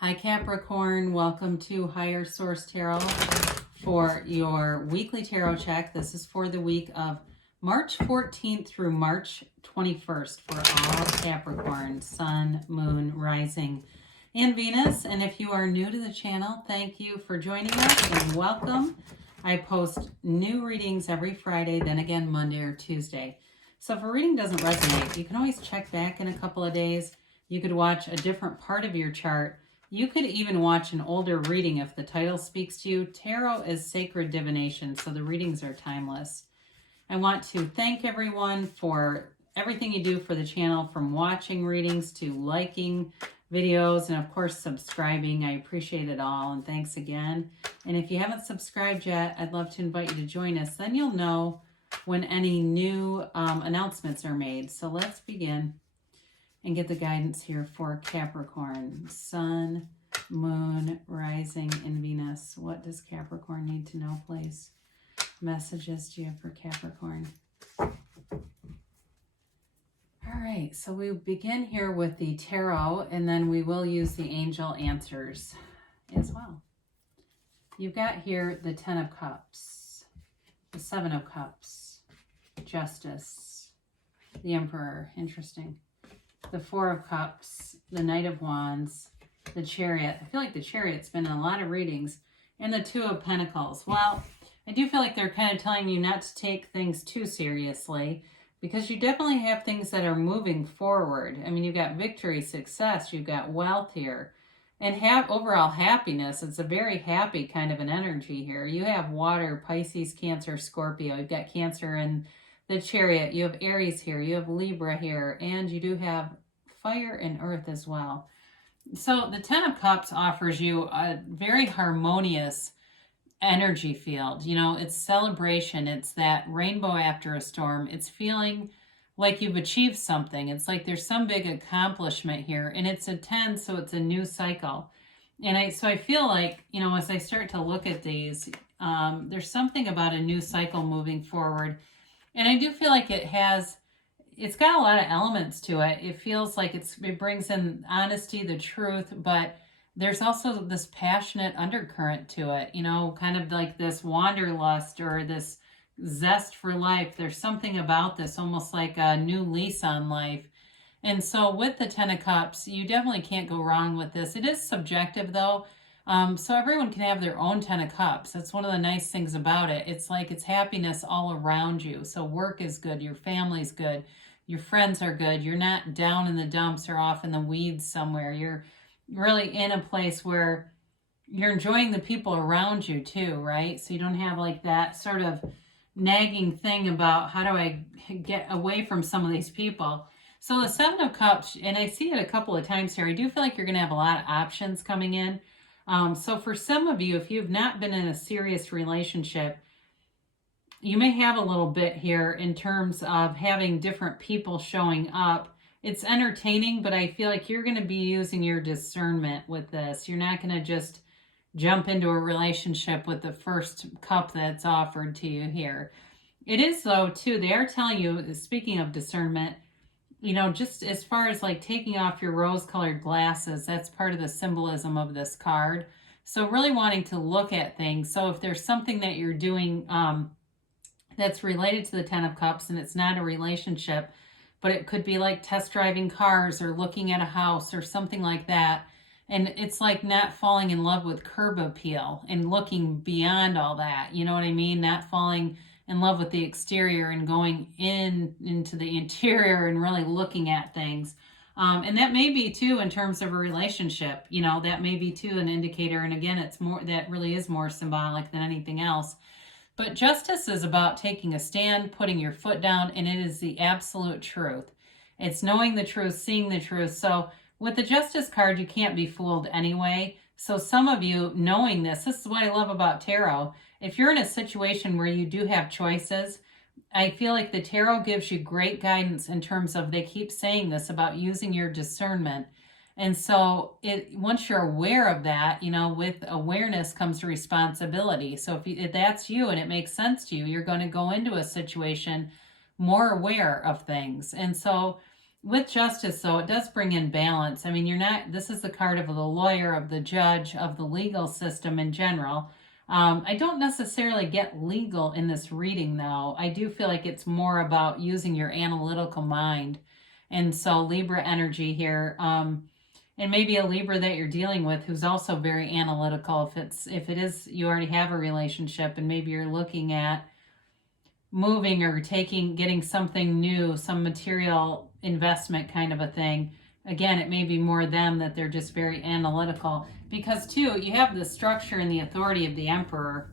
Hi Capricorn, welcome to Higher Source Tarot for your weekly tarot check. This is for the week of March 14th through March 21st for all Capricorn, Sun, Moon, Rising, and Venus. And if you are new to the channel, thank you for joining us and welcome. I post new readings every Friday, then again Monday or Tuesday. So if a reading doesn't resonate, you can always check back in a couple of days. You could watch a different part of your chart. You could even watch an older reading if the title speaks to you. Tarot is sacred divination, so the readings are timeless. I want to thank everyone for everything you do for the channel, from watching readings to liking videos and, of course, subscribing. I appreciate it all, and thanks again. And if you haven't subscribed yet, I'd love to invite you to join us. Then you'll know when any new announcements are made. So let's begin and get the guidance here for Capricorn, Sun, Moon, Rising, and Venus. What does Capricorn need to know, please? Messages do you have for Capricorn? All right, so we begin here with the tarot, and then we will use the angel answers as well. You've got here the Ten of Cups, the Seven of Cups, Justice, the Emperor, interesting. The Four of Cups, the Knight of Wands, the Chariot. I feel like the Chariot's been in a lot of readings. And the Two of Pentacles. Well, I do feel like they're kind of telling you not to take things too seriously, because you definitely have things that are moving forward. I mean, you've got victory, success, you've got wealth here, and have overall happiness. It's a very happy kind of an energy here. You have water, Pisces, Cancer, Scorpio. You've got Cancer in the Chariot, you have Aries here, you have Libra here, and you do have fire and earth as well. So the Ten of Cups offers you a very harmonious energy field. You know, it's celebration. It's that rainbow after a storm. It's feeling like you've achieved something. It's like there's some big accomplishment here, and it's a 10, so it's a new cycle. And I feel like, you know, as I start to look at these, there's something about a new cycle moving forward. And I do feel like it's got a lot of elements to it. It feels like it brings in honesty, the truth, but there's also this passionate undercurrent to it, you know, kind of like this wanderlust or this zest for life. There's something about this, almost like a new lease on life. And so with the Ten of Cups, you definitely can't go wrong with this. It is subjective, though. So everyone can have their own Ten of Cups. That's one of the nice things about it. It's like it's happiness all around you. So work is good, your family's good, your friends are good. You're not down in the dumps or off in the weeds somewhere. You're really in a place where you're enjoying the people around you too, right? So you don't have like that sort of nagging thing about how do I get away from some of these people. So the Seven of Cups, and I see it a couple of times here, I do feel like you're going to have a lot of options coming in. So for some of you, if you've not been in a serious relationship, you may have a little bit here in terms of having different people showing up. It's entertaining, but I feel like you're going to be using your discernment with this. You're not going to just jump into a relationship with the first cup that's offered to you here. It is, though, too, they are telling you, speaking of discernment, you know, just as far as like taking off your rose-colored glasses, that's part of the symbolism of this card. So really wanting to look at things. So if there's something that you're doing that's related to the Ten of Cups and it's not a relationship, but it could be like test driving cars or looking at a house or something like that. And it's like not falling in love with curb appeal and looking beyond all that. You know what I mean? Not falling in love with the exterior and going into the interior and really looking at things. And that may be too in terms of a relationship, you know, that may be too an indicator. And again, it's more, that really is more symbolic than anything else. But justice is about taking a stand, putting your foot down, and it is the absolute truth. It's knowing the truth, seeing the truth. So with the Justice card, you can't be fooled anyway. So some of you knowing this is what I love about tarot. If you're in a situation where you do have choices, I feel like the tarot gives you great guidance in terms of, they keep saying this about using your discernment. And so once you're aware of that, you know, with awareness comes responsibility. So if that's you and it makes sense to you, you're going to go into a situation more aware of things. And so With Justice, though, it does bring in balance. I mean, you're not, this is the card of the lawyer, of the judge, of the legal system in general. I don't necessarily get legal in this reading, though. I do feel like it's more about using your analytical mind. And so Libra energy here, and maybe a Libra that you're dealing with who's also very analytical. If it is, you already have a relationship and maybe you're looking at moving or getting something new, some material investment kind of a thing. Again, it may be more them, that they're just very analytical, because too, you have the structure and the authority of the Emperor.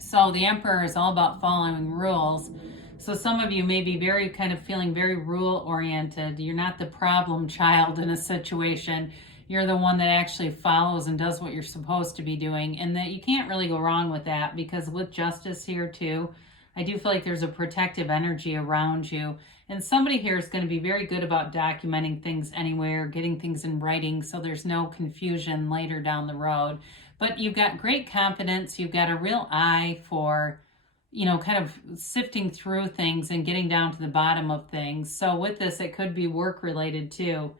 So the Emperor is all about following rules. So some of you may be very kind of feeling very rule oriented. You're not the problem child in a situation. You're the one that actually follows and does what you're supposed to be doing, and that you can't really go wrong with that, because with Justice here too, I do feel like there's a protective energy around you. And somebody here is going to be very good about documenting things anywhere, getting things in writing so there's no confusion later down the road. But you've got great confidence. You've got a real eye for, kind of sifting through things and getting down to the bottom of things. So with this, it could be work related too,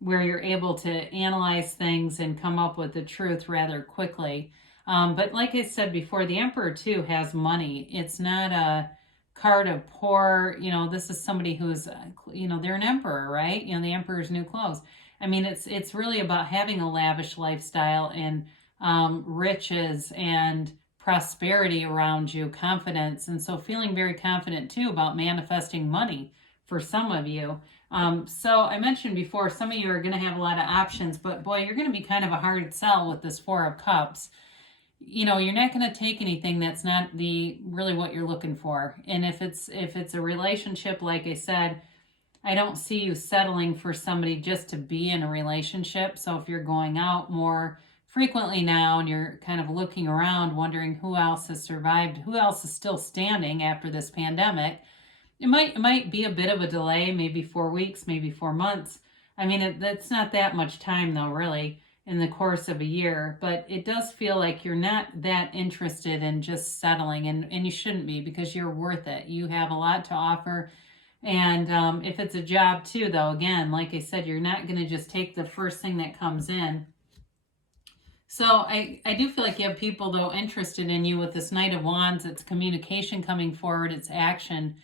where you're able to analyze things and come up with the truth rather quickly. But like I said before, the Emperor too has money. It's not a card of poor, this is somebody who's, they're an emperor, right? The emperor's new clothes. I mean, it's really about having a lavish lifestyle and riches and prosperity around you, confidence. And so feeling very confident too about manifesting money for some of you. So I mentioned before, some of you are going to have a lot of options, but boy, you're going to be kind of a hard sell with this Four of Cups. You're not going to take anything that's not really what you're looking for. And if it's a relationship, like I said, I don't see you settling for somebody just to be in a relationship. So if you're going out more frequently now and you're kind of looking around, wondering who else has survived, who else is still standing after this pandemic, it might be a bit of a delay, maybe 4 weeks, maybe 4 months. I mean, that's not that much time though, really, in the course of a year, but it does feel like you're not that interested in just settling, and you shouldn't be, because you're worth it. You have a lot to offer. And if it's a job too, though, again, like I said, you're not going to just take the first thing that comes in. So I do feel like you have people, though, interested in you with this Knight of Wands. It's communication coming forward, it's action,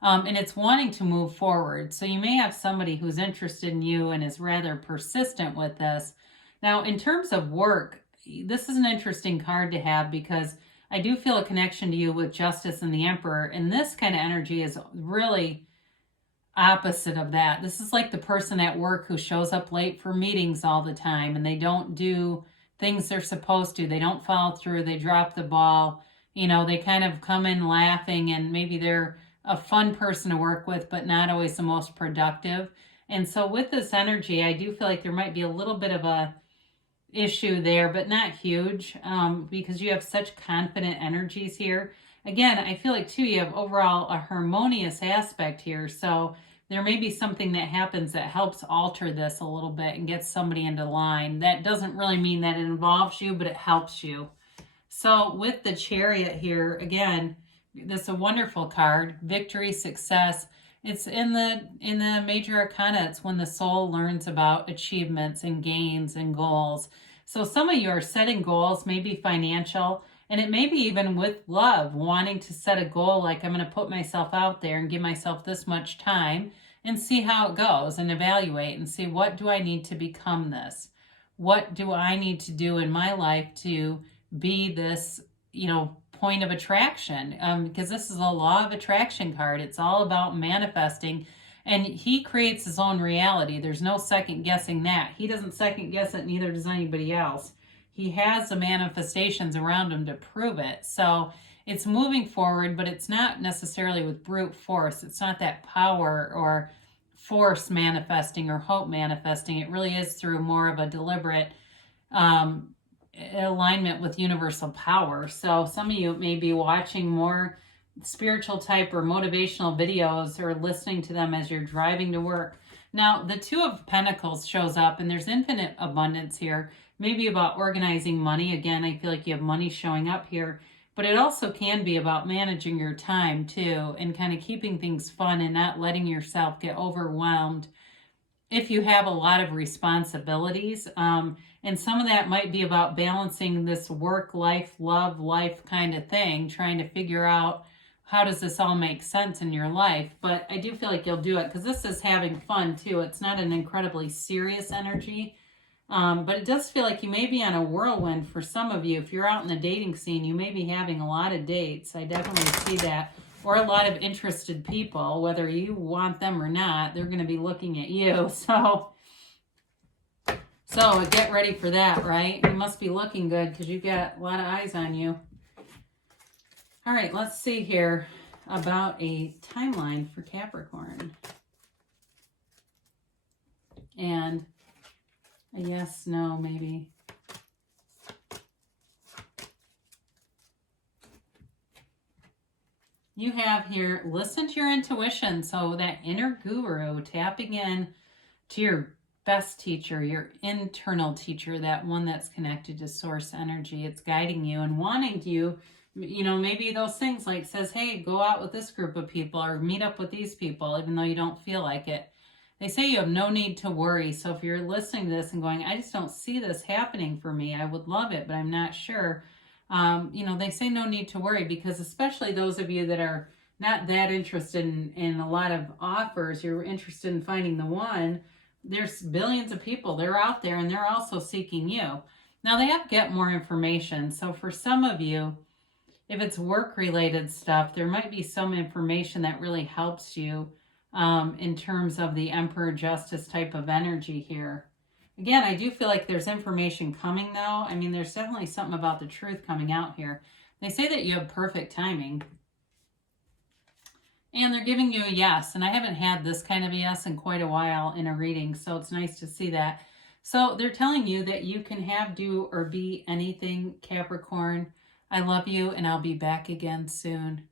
and it's wanting to move forward. So you may have somebody who's interested in you and is rather persistent with this. Now, in terms of work, this is an interesting card to have, because I do feel a connection to you with Justice and the Emperor, and this kind of energy is really opposite of that. This is like the person at work who shows up late for meetings all the time, and they don't do things they're supposed to. They don't follow through. They drop the ball. They kind of come in laughing, and maybe they're a fun person to work with, but not always the most productive. And so with this energy, I do feel like there might be a little bit of a issue there, but not huge, because you have such confident energies here. Again, I feel like too, you have overall a harmonious aspect here. So there may be something that happens that helps alter this a little bit and gets somebody into line. That doesn't really mean that it involves you, but it helps you. So with the Chariot here, again, this is a wonderful card. Victory, success. It's in the major arcana. It's when the soul learns about achievements and gains and goals. So some of you are setting goals, maybe financial, and it may be even with love, wanting to set a goal like, I'm going to put myself out there and give myself this much time and see how it goes, and evaluate and see, what do I need to become this? What do I need to do in my life to be this, point of attraction? Because this is a law of attraction card. It's all about manifesting, and he creates his own reality. There's no second guessing that. He doesn't second guess it, neither does anybody else. He has the manifestations around him to prove it. So it's moving forward, but it's not necessarily with brute force. It's not that power or force manifesting or hope manifesting. It really is through more of a deliberate alignment with universal power. So some of you may be watching more spiritual type or motivational videos, or listening to them as you're driving to work. Now, the Two of Pentacles shows up, and there's infinite abundance here. Maybe about organizing money. Again, I feel like you have money showing up here. But it also can be about managing your time too, and kind of keeping things fun and not letting yourself get overwhelmed if you have a lot of responsibilities. And some of that might be about balancing this work life, love life kind of thing, trying to figure out how does this all make sense in your life. But I do feel like you'll do it because this is having fun too. It's not an incredibly serious energy. But it does feel like you may be on a whirlwind for some of you. If you're out in the dating scene, you may be having a lot of dates. I definitely see that. Or a lot of interested people, whether you want them or not, they're going to be looking at you. So get ready for that, right? You must be looking good because you've got a lot of eyes on you. All right, let's see here about a timeline for Capricorn. And a yes, no, maybe. You have here, listen to your intuition. So that inner guru, tapping in to your best teacher, your internal teacher, that one that's connected to source energy. It's guiding you and wanting you, maybe those things like says, hey, go out with this group of people or meet up with these people, even though you don't feel like it. They say you have no need to worry. So if you're listening to this and going, I just don't see this happening for me. I would love it, but I'm not sure. They say no need to worry because especially those of you that are not that interested in a lot of offers, you're interested in finding the one. There's billions of people. They're out there and they're also seeking you. Now they have to get more information. So for some of you, if it's work-related stuff, there might be some information that really helps you in terms of the Emperor Justice type of energy here. Again, I do feel like there's information coming though. I mean, there's definitely something about the truth coming out here. They say that you have perfect timing. And they're giving you a yes. And I haven't had this kind of a yes in quite a while in a reading. So it's nice to see that. So they're telling you that you can have, do, or be anything, Capricorn. I love you and I'll be back again soon.